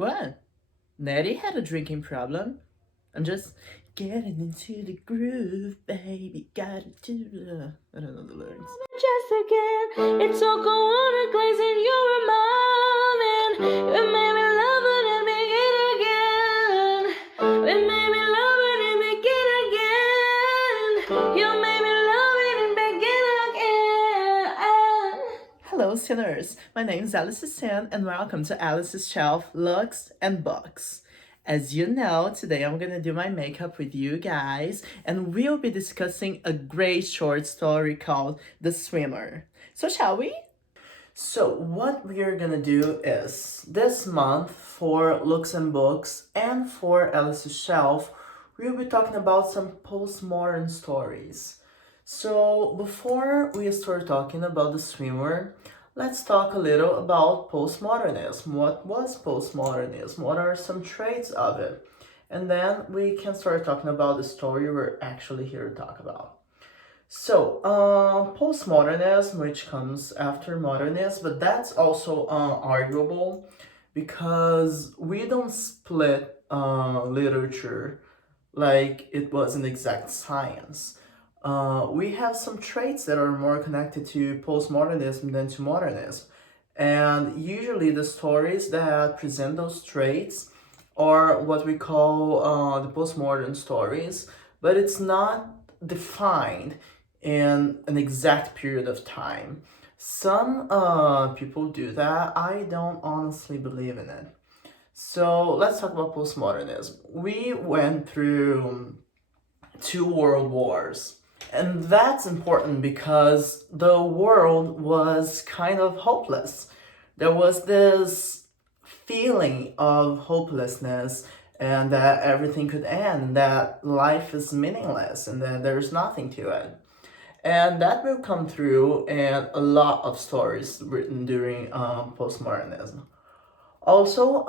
What? Nettie had a drinking problem? I'm just getting into the groove, baby. Gotta do the. I don't know the lyrics. Just again, it took a water glaze and you were mine. It made me love it and begin again. It made me love it and begin again. You made me love it and begin again. Hello, sinners. My name is Alice San, and welcome to Alice's Shelf Looks and Books. As you know, today I'm gonna do my makeup with you guys, and we'll be discussing a great short story called The Swimmer. So, shall we? So, what we are gonna do is this month for Looks and Books and for Alice's Shelf, we'll be talking about some postmodern stories. So, before we start talking about The Swimmer, let's talk a little about postmodernism. What was postmodernism? What are some traits of it? And then we can start talking about the story we're actually here to talk about. So, postmodernism, which comes after modernism, but that's also arguable because we don't split literature like it was an exact science. We have some traits that are more connected to postmodernism than to modernism. And usually the stories that present those traits are what we call the postmodern stories, but it's not defined in an exact period of time. Some people do that. I don't honestly believe in it. So let's talk about postmodernism. We went through two world wars. And that's important because the world was kind of hopeless. There was this feeling of hopelessness and that everything could end, that life is meaningless and that there's nothing to it. And that will come through in a lot of stories written during postmodernism. Also,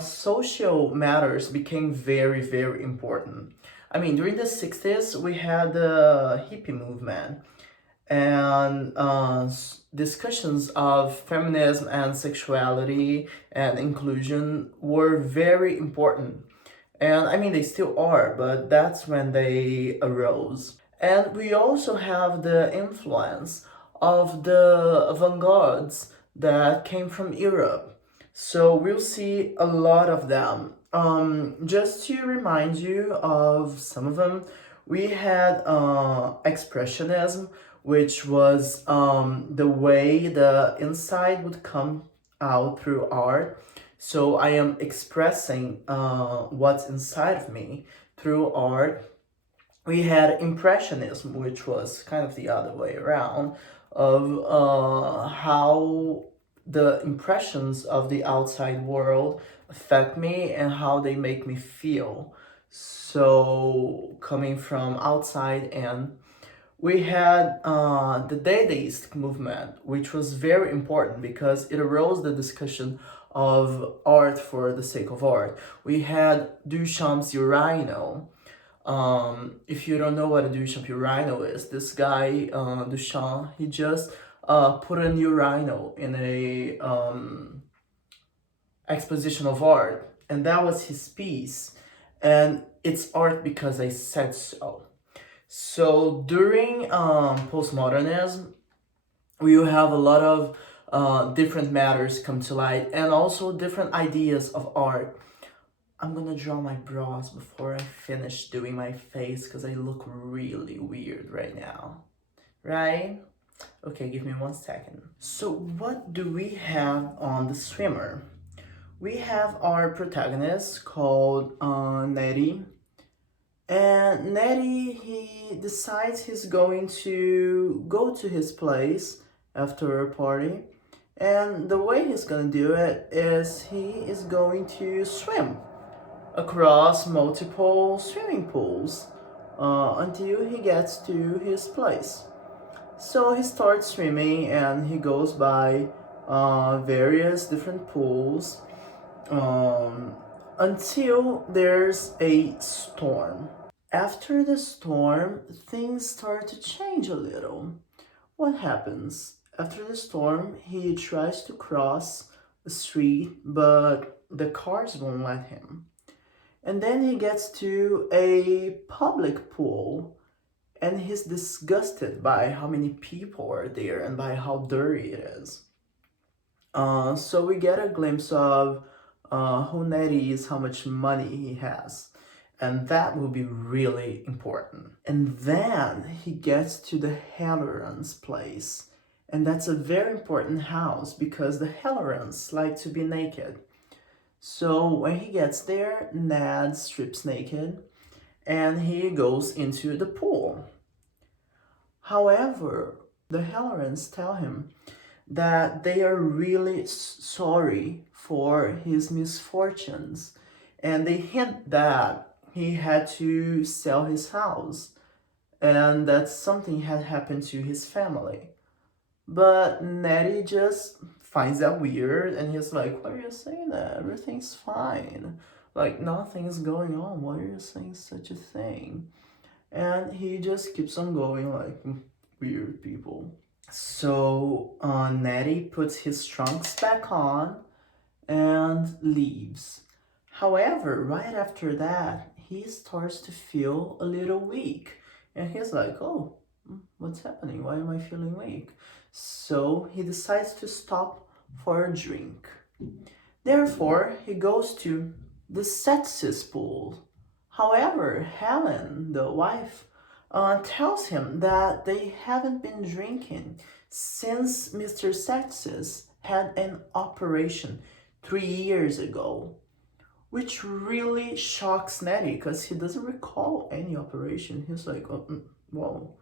social matters became very, very important. I mean, during the 60s, we had the hippie movement, and discussions of feminism and sexuality and inclusion were very important. And I mean, they still are, but that's when they arose. And we also have the influence of the avant-gardes that came from Europe. So we'll see a lot of them. Just to remind you of some of them, we had Expressionism, which was the way the inside would come out through art. So I am expressing what's inside of me through art. We had Impressionism, which was kind of the other way around, of how the impressions of the outside world affect me and how they make me feel. So, coming from outside in. We had the Dadaist movement, which was very important because it arose the discussion of art for the sake of art. We had Duchamp's Urino. If you don't know what a Duchamp Urino is, this guy, Duchamp, he just put a new rhino in a exposition of art, and that was his piece. And it's art because I said so. So during postmodernism, we will have a lot of different matters come to light and also different ideas of art. I'm gonna draw my brows before I finish doing my face because I look really weird right now. Right? Okay, give me 1 second. So what do we have on The Swimmer? We have our protagonist called Nettie. And Nettie, he decides he's going to go to his place after a party. And the way he's gonna do it is he is going to swim across multiple swimming pools until he gets to his place. So he starts swimming and he goes by various different pools until there's a storm. After the storm, things start to change a little. What happens? After the storm, he tries to cross street, but the cars won't let him. And then he gets to a public pool and he's disgusted by how many people are there and by how dirty it is. So we get a glimpse of who Nettie is, how much money he has. And that will be really important. And then he gets to the Halloran's place. And that's a very important house because the Hallorans like to be naked. So when he gets there, Ned strips naked and he goes into the pool. However, the Hallorans tell him that they are really sorry for his misfortunes, and they hint that he had to sell his house and that something had happened to his family. But Nettie just finds that weird and he's like, why are you saying that? Everything's fine. Like, nothing's going on. Why are you saying such a thing? And he just keeps on going like weird people. So Nettie puts his trunks back on and leaves. However, right after that, he starts to feel a little weak. And he's like, oh, what's happening? Why am I feeling weak? So he decides to stop for a drink. Therefore, he goes to the sepsis pool. However, Helen, the wife, tells him that they haven't been drinking since Mr. Sexus had an operation 3 years ago, which really shocks Nettie because he doesn't recall any operation. He's like, oh, well,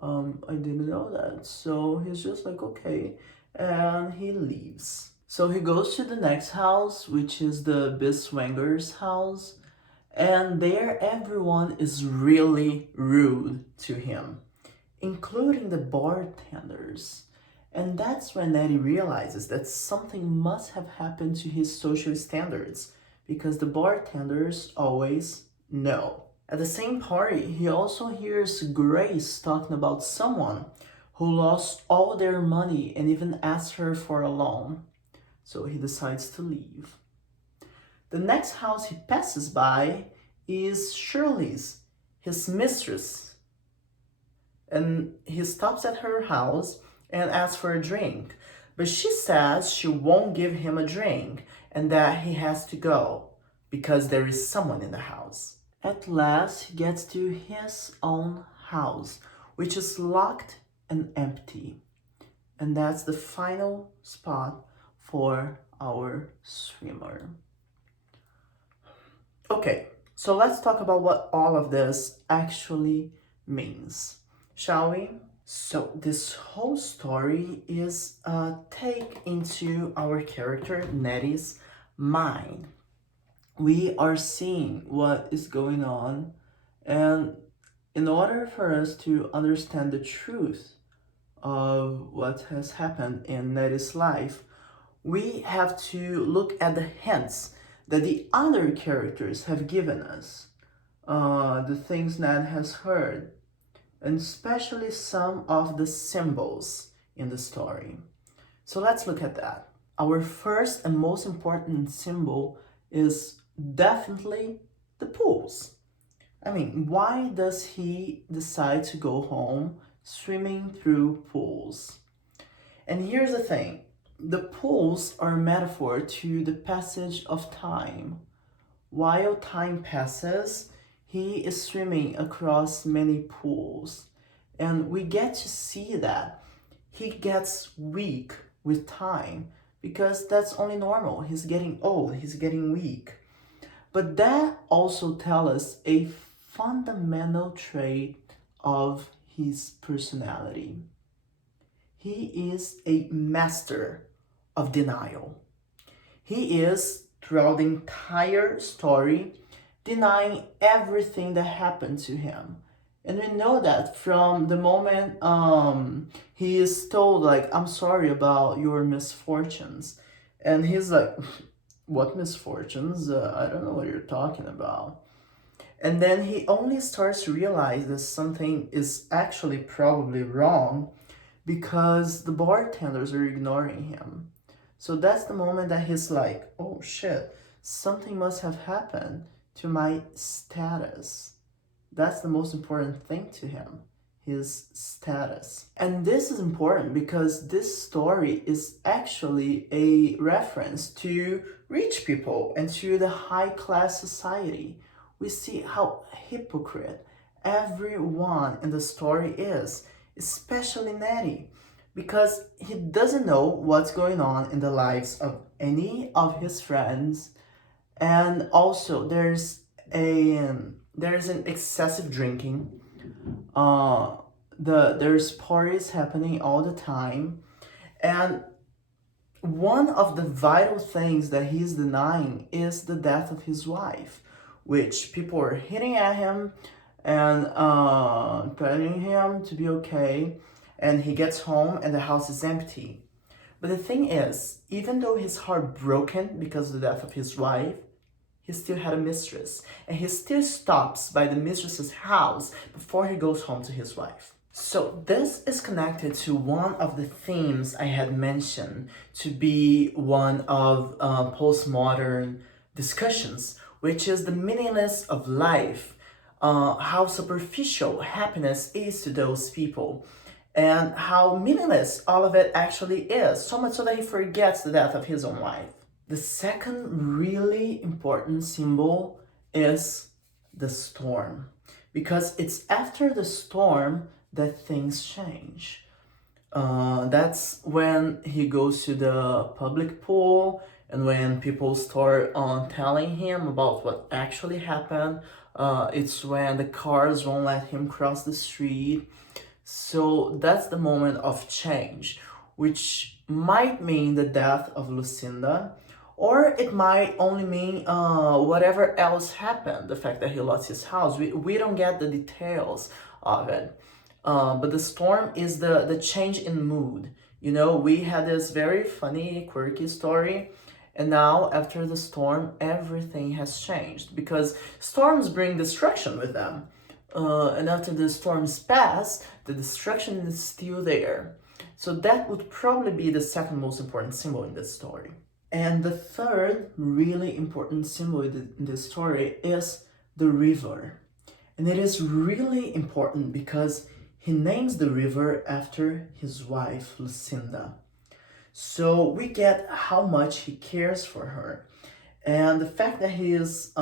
I didn't know that. So he's just like, okay, and he leaves. So he goes to the next house, which is the Biswanger's house, and there everyone is really rude to him, including the bartenders. And that's when Eddie realizes that something must have happened to his social standards, because the bartenders always know. At the same party, he also hears Grace talking about someone who lost all their money and even asked her for a loan. So he decides to leave. The next house he passes by is Shirley's, his mistress. And he stops at her house and asks for a drink. But she says she won't give him a drink and that he has to go because there is someone in the house. At last, he gets to his own house, which is locked and empty. And that's the final spot for our swimmer. Okay, so let's talk about what all of this actually means, shall we? So this whole story is a take into our character Nettie's mind. We are seeing what is going on, and in order for us to understand the truth of what has happened in Nettie's life, we have to look at the hints that the other characters have given us, the things Ned has heard, and especially some of the symbols in the story. So let's look at that. Our first and most important symbol is definitely the pools. I mean, why does he decide to go home swimming through pools? And here's the thing. The pools are a metaphor to the passage of time. While time passes, he is swimming across many pools. And we get to see that he gets weak with time because that's only normal. He's getting old, he's getting weak. But that also tells us a fundamental trait of his personality. He is a master of denial. He is, throughout the entire story, denying everything that happened to him. And we know that from the moment he is told, like, I'm sorry about your misfortunes. And he's like, what misfortunes? I don't know what you're talking about. And then he only starts to realize that something is actually probably wrong because the bartenders are ignoring him. So that's the moment that he's like, oh shit, something must have happened to my status. That's the most important thing to him, his status. And this is important because this story is actually a reference to rich people and to the high class society. We see how hypocrite everyone in the story is, especially Nettie, because he doesn't know what's going on in the lives of any of his friends. And also there's an excessive drinking. uh there's parties happening all the time, and one of the vital things that he's denying is the death of his wife, which people are hitting at him and telling him to be okay, and he gets home and the house is empty. But the thing is, even though he's heartbroken because of the death of his wife, he still had a mistress, and he still stops by the mistress's house before he goes home to his wife. So this is connected to one of the themes I had mentioned to be one of postmodern discussions, which is the meaninglessness of life, how superficial happiness is to those people, and how meaningless all of it actually is, so much so that he forgets the death of his own wife. The second really important symbol is the storm, because it's after the storm that things change. That's when he goes to the public pool, and when people start telling him about what actually happened. It's when the cars won't let him cross the street. So that's the moment of change, which might mean the death of Lucinda, or it might only mean whatever else happened, the fact that he lost his house. We don't get the details of it. But the storm is the change in mood. You know, we had this very funny, quirky story, and now after the storm, everything has changed because storms bring destruction with them. And after the storms pass, the destruction is still there. So that would probably be the second most important symbol in this story. And the third really important symbol in this story is the river. And it is really important because he names the river after his wife, Lucinda. So we get how much he cares for her. And the fact that he is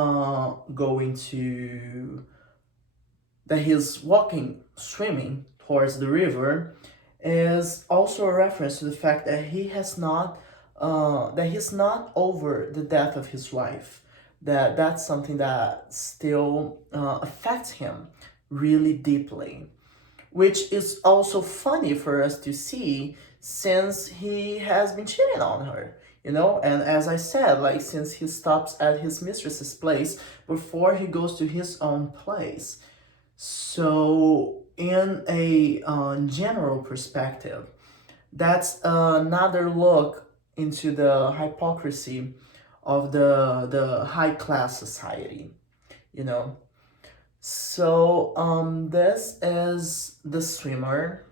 swimming towards the river is also a reference to the fact that he's not over the death of his wife. That's something that still affects him really deeply, which is also funny for us to see since he has been cheating on her, you know. And as I said, like, since he stops at his mistress's place before he goes to his own place. So in a general perspective, that's another look into the hypocrisy of the high class society, you know. So this is the swimmer.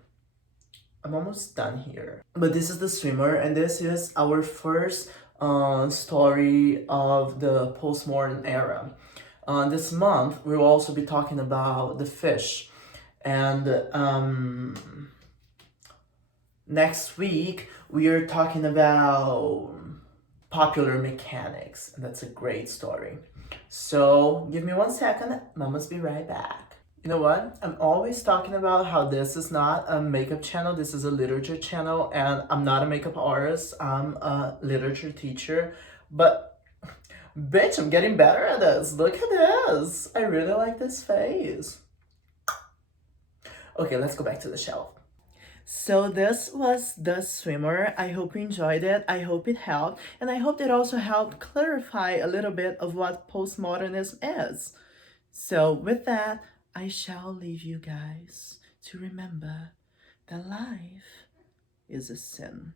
I'm almost done here. But this is the swimmer, and this is our first story of the postmodern era. This month, we will also be talking about the fish. And next week, we are talking about popular mechanics. And that's a great story. So give me 1 second. Mama's be right back. You know what? I'm always talking about how this is not a makeup channel. This is a literature channel. And I'm not a makeup artist. I'm a literature teacher. But bitch, I'm getting better at this. Look at this. I really like this face. Okay, let's go back to the shelf. So this was The Swimmer. I hope you enjoyed it. I hope it helped. And I hope it also helped clarify a little bit of what postmodernism is. So with that, I shall leave you guys to remember that life is a sin.